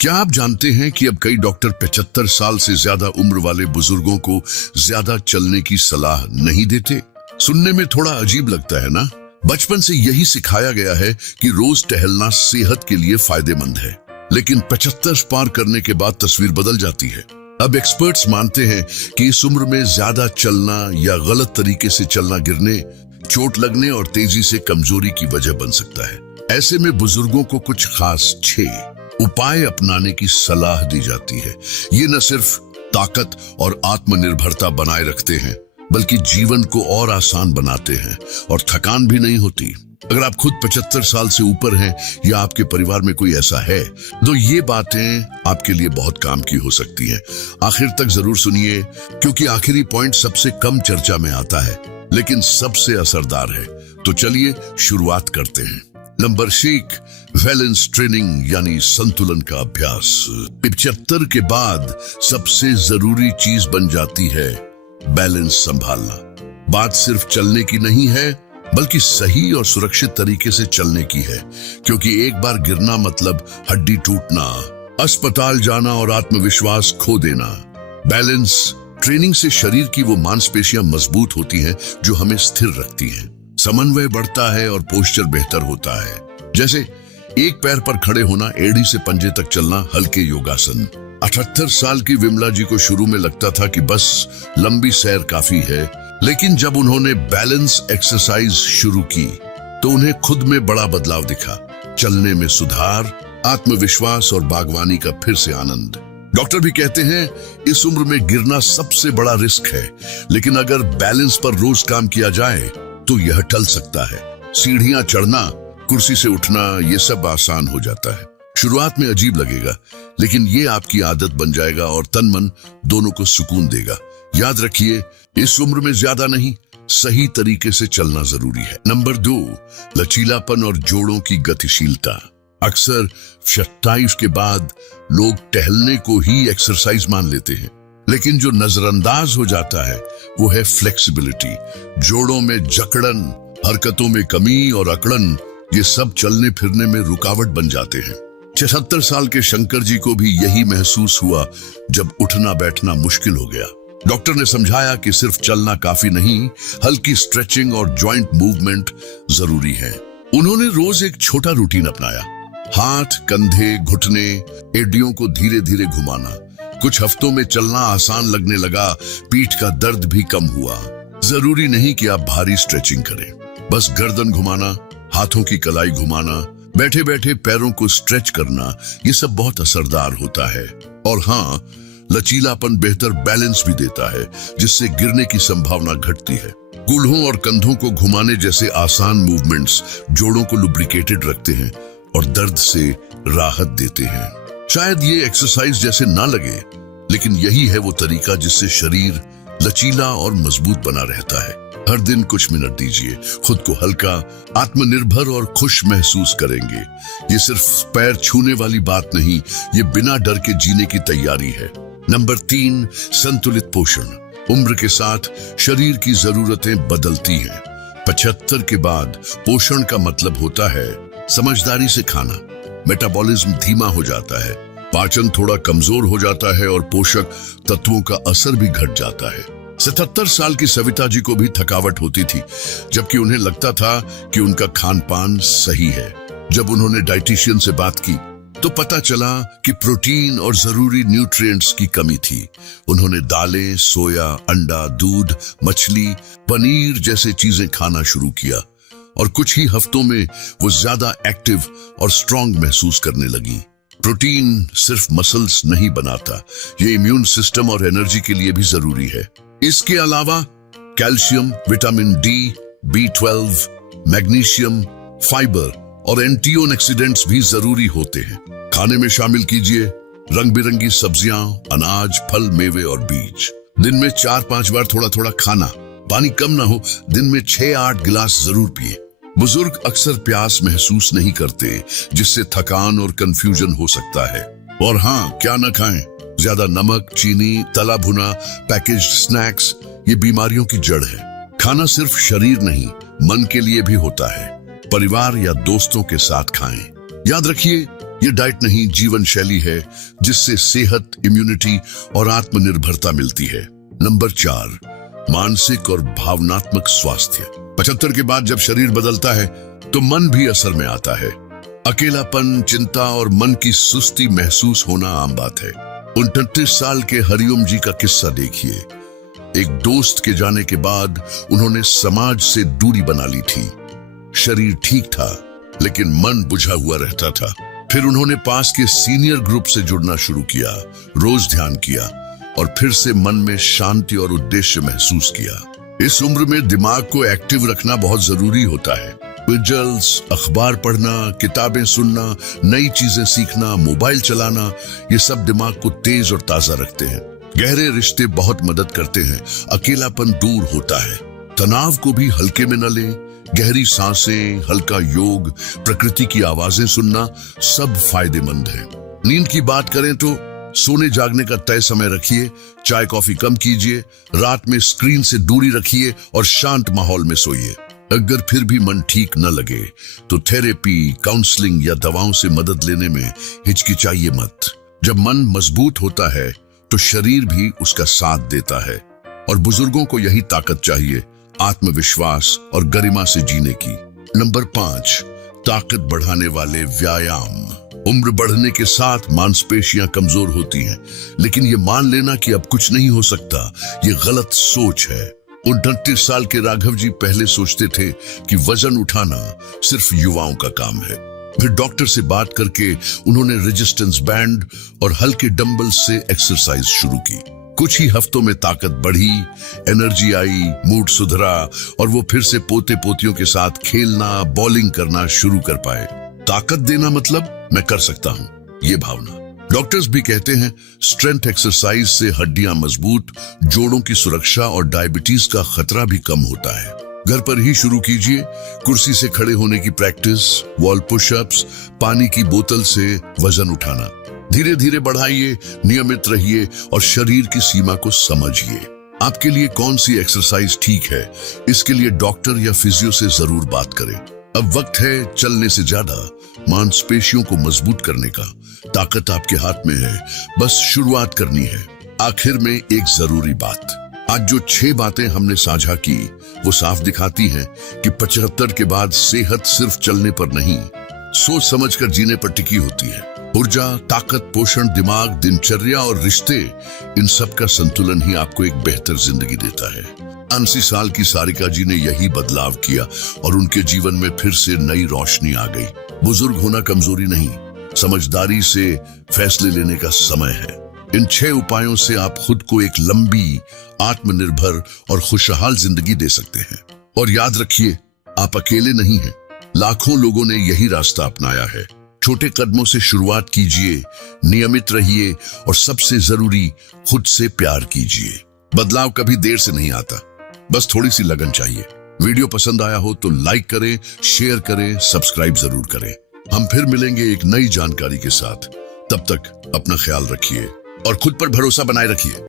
क्या आप जानते हैं कि अब कई डॉक्टर 75 साल से ज्यादा उम्र वाले बुजुर्गों को ज्यादा चलने की सलाह नहीं देते? सुनने में थोड़ा अजीब लगता है ना? बचपन से यही सिखाया गया है कि रोज टहलना सेहत के लिए फायदेमंद है, लेकिन 75 पार करने के बाद तस्वीर बदल जाती है। अब एक्सपर्ट्स मानते हैं कि इस उम्र में ज्यादा चलना या गलत तरीके से चलना गिरने, चोट लगने और तेजी से कमजोरी की वजह बन सकता है। ऐसे में बुजुर्गों को कुछ खास 6 उपाय अपनाने की सलाह दी जाती है। ये न सिर्फ ताकत और आत्मनिर्भरता बनाए रखते हैं, बल्कि जीवन को और आसान बनाते हैं और थकान भी नहीं होती। अगर आप खुद 75 साल से ऊपर हैं या आपके परिवार में कोई ऐसा है, तो ये बातें आपके लिए बहुत काम की हो सकती हैं। आखिर तक जरूर सुनिए, क्योंकि आखिरी पॉइंट सबसे कम चर्चा में आता है, लेकिन सबसे असरदार है। तो चलिए शुरुआत करते हैं। नंबर 6, बैलेंस ट्रेनिंग यानी संतुलन का अभ्यास। 75 के बाद सबसे जरूरी चीज बन जाती है बैलेंस संभालना। बात सिर्फ चलने की नहीं है, बल्कि सही और सुरक्षित तरीके से चलने की है, क्योंकि एक बार गिरना मतलब हड्डी टूटना, अस्पताल जाना और आत्मविश्वास खो देना। बैलेंस ट्रेनिंग से शरीर की वो मांसपेशियां मजबूत होती हैं जो हमें स्थिर रखती हैं। समन्वय बढ़ता है और पोस्चर बेहतर होता है। जैसे एक पैर पर खड़े होना, एड़ी से पंजे तक चलना, हल्के योगासन। 78 साल की विमला जी को शुरू में लगता था कि बस लंबी सैर काफी है, लेकिन जब उन्होंने बैलेंस एक्सरसाइज शुरू की तो उन्हें खुद में बड़ा बदलाव दिखा। चलने में सुधार, आत्मविश्वास और बागवानी का फिर से आनंद। डॉक्टर भी कहते हैं इस उम्र में गिरना सबसे बड़ा रिस्क है, लेकिन अगर बैलेंस पर रोज काम किया जाए तो यह टल सकता है। सीढ़ियां चढ़ना, कुर्सी से उठना, ये सब आसान हो जाता है। शुरुआत में अजीब लगेगा, लेकिन ये आपकी आदत बन जाएगा और तन मन दोनों को सुकून देगा। याद रखिए, इस उम्र में ज्यादा नहीं, सही तरीके से चलना जरूरी है। नंबर 2, लचीलापन और जोड़ों की गतिशीलता। अक्सर 27 के बाद लोग टहलने को ही एक्सरसाइज मान लेते हैं, लेकिन जो नजरअंदाज हो जाता है वो है फ्लेक्सिबिलिटी। जोड़ों में जकड़न, हरकतों में कमी और अकड़न, ये सब चलने फिरने में रुकावट बन जाते हैं। 76 साल के शंकर जी को भी यही महसूस हुआ जब उठना बैठना मुश्किल हो गया। डॉक्टर ने समझाया कि सिर्फ चलना काफी नहीं, हल्की स्ट्रेचिंग और जॉइंट मूवमेंट जरूरी है। उन्होंने रोज एक छोटा रूटीन अपनाया। हाथ, कंधे, घुटने, एडियों को धीरे धीरे घुमाना। कुछ हफ्तों में चलना आसान लगने लगा, पीठ का दर्द भी कम हुआ। जरूरी नहीं कि आप भारी स्ट्रेचिंग करें, बस गर्दन घुमाना, हाथों की कलाई घुमाना, बैठे बैठे पैरों को स्ट्रेच करना, ये सब बहुत असरदार होता है। और हाँ, लचीलापन बेहतर बैलेंस भी देता है, जिससे गिरने की संभावना घटती है। कूल्हों और कंधों को घुमाने जैसे आसान मूवमेंट्स जोड़ों को लुब्रिकेटेड रखते हैं और दर्द से राहत देते हैं। शायद ये एक्सरसाइज जैसे ना लगे, लेकिन यही है वो तरीका जिससे शरीर लचीला और मजबूत बना रहता है। हर दिन कुछ मिनट दीजिए, खुद को हल्का, आत्मनिर्भर और खुश महसूस करेंगे। ये सिर्फ पैर छूने वाली बात नहीं, ये बिना डर के जीने की तैयारी है। नंबर 3, संतुलित पोषण। उम्र के साथ शरीर की जरूरतें बदलती हैं। 75 के बाद पोषण का मतलब होता है समझदारी से खाना। मेटाबॉलिज्म धीमा हो जाता है, पाचन थोड़ा कमजोर हो जाता है और पोषक तत्वों का असर भी घट जाता है। 77 साल की सविता जी को भी थकावट होती थी, जबकि उन्हें लगता था कि उनका खान पान सही है। जब उन्होंने डाइटिशियन से बात की तो पता चला कि प्रोटीन और जरूरी न्यूट्रिएंट्स की कमी थी। उन्होंने दालें, सोया, अंडा, दूध, मछली, पनीर जैसे चीजें खाना शुरू किया और कुछ ही हफ्तों में वो ज्यादा एक्टिव और स्ट्रांग महसूस करने लगी। प्रोटीन सिर्फ मसल्स नहीं बनाता, ये इम्यून सिस्टम और एनर्जी के लिए भी जरूरी है। इसके अलावा calcium, vitamin D, B12, magnesium, fibre और एंटीऑक्सीडेंट्स भी जरूरी होते हैं। खाने में शामिल कीजिए रंग बिरंगी सब्जियां, अनाज, फल, मेवे और बीज। दिन में 4-5 बार थोड़ा थोड़ा खाना। पानी कम ना हो, दिन में 6-8 गिलास जरूर पिए। बुजुर्ग अक्सर प्यास महसूस नहीं करते, जिससे थकान और कंफ्यूजन हो सकता है। और हाँ, क्या न खाएं? ज्यादा नमक, चीनी, तला भुना, पैकेज्ड स्नैक्स, ये बीमारियों की जड़ है। खाना सिर्फ शरीर नहीं, मन के लिए भी होता है। परिवार या दोस्तों के साथ खाएं। याद रखिए, ये डाइट नहीं, जीवन शैली है जिससे सेहत, इम्यूनिटी और आत्मनिर्भरता मिलती है। नंबर 4, मानसिक और भावनात्मक स्वास्थ्य। 75 के बाद जब शरीर बदलता है तो मन भी असर में आता है। अकेलापन, चिंता और मन की सुस्ती महसूस होना आम बात है। 29 साल के हरिओम जी का किस्सा देखिए। एक दोस्त के जाने के बाद उन्होंने समाज से दूरी बना ली थी। शरीर ठीक था लेकिन मन बुझा हुआ रहता था। फिर उन्होंने पास के सीनियर ग्रुप से जुड़ना शुरू किया, रोज ध्यान किया और फिर से मन में शांति और उद्देश्य महसूस किया। इस उम्र में दिमाग को एक्टिव रखना बहुत जरूरी होता है। विजुअल्स, अखबार पढ़ना, किताबें सुनना, नई चीजें सीखना, मोबाइल चलाना, ये सब दिमाग को तेज और ताजा रखते हैं। गहरे रिश्ते बहुत मदद करते हैं, अकेलापन दूर होता है। तनाव को भी हल्के में न लें। गहरी सांसें, हल्का योग, प्रकृति की आवाजें सुनना सब फायदेमंद है। नींद की बात करें तो सोने जागने का तय समय रखिए, चाय कॉफी कम कीजिए, रात में स्क्रीन से दूरी रखिए और शांत माहौल में सोइए। अगर फिर भी मन ठीक न लगे तो थेरेपी, काउंसलिंग या दवाओं से मदद लेने में हिचकिचाइए मत। जब मन मजबूत होता है तो शरीर भी उसका साथ देता है। और बुजुर्गों को यही ताकत चाहिए, आत्मविश्वास और गरिमा से जीने की। नंबर 5, ताकत बढ़ाने वाले व्यायाम। उम्र बढ़ने के साथ मांसपेशियां कमजोर होती हैं, लेकिन ये मान लेना कि अब कुछ नहीं हो सकता, ये गलत सोच है। 29 साल के राघव जी पहले सोचते थे कि वजन उठाना सिर्फ युवाओं का काम है। फिर डॉक्टर से बात करके उन्होंने रेजिस्टेंस बैंड और हल्के डंबल से एक्सरसाइज शुरू की। कुछ ही हफ्तों में ताकत बढ़ी, एनर्जी आई, मूड सुधरा और वो फिर से पोते पोतियों के साथ खेलना, बॉलिंग करना शुरू कर पाए। ताकत देना मतलब मैं कर सकता हूँ, ये भावना। डॉक्टर्स भी कहते हैं स्ट्रेंथ एक्सरसाइज से हड्डियां मजबूत, जोड़ों की सुरक्षा और डायबिटीज का खतरा भी कम होता है। घर पर ही शुरू कीजिए, कुर्सी से खड़े होने की प्रैक्टिस, वॉल पुशअप्स, पानी की बोतल से वजन उठाना। धीरे धीरे बढ़ाइए, नियमित रहिए और शरीर की सीमा को समझिए। आपके लिए कौन सी एक्सरसाइज ठीक है, इसके लिए डॉक्टर या फिजियो से जरूर बात करें। अब वक्त है चलने से ज्यादा मांसपेशियों को मजबूत करने का। ताकत आपके हाथ में है, बस शुरुआत करनी है। आखिर में एक जरूरी बात, आज जो 6 बातें हमने साझा की वो साफ दिखाती हैं कि 75 के बाद सेहत सिर्फ चलने पर नहीं, सोच समझकर जीने पर टिकी होती है। ऊर्जा, ताकत, पोषण, दिमाग, दिनचर्या और रिश्ते, इन सब का संतुलन ही आपको एक बेहतर जिंदगी देता है। 80 साल की सारिका जी ने यही बदलाव किया और उनके जीवन में फिर से नई रोशनी आ गई। बुजुर्ग होना कमजोरी नहीं, समझदारी से फैसले लेने का समय है। इन 6 उपायों से आप खुद को एक लंबी, आत्मनिर्भर और खुशहाल जिंदगी दे सकते हैं। और याद रखिए, आप अकेले नहीं हैं, लाखों लोगों ने यही रास्ता अपनाया है। छोटे कदमों से शुरुआत कीजिए, नियमित रहिए और सबसे जरूरी, खुद से प्यार कीजिए। बदलाव कभी देर से नहीं आता, बस थोड़ी सी लगन चाहिए। वीडियो पसंद आया हो तो लाइक करें, शेयर करें, सब्सक्राइब जरूर करें। हम फिर मिलेंगे एक नई जानकारी के साथ। तब तक अपना ख्याल रखिए और खुद पर भरोसा बनाए रखिए।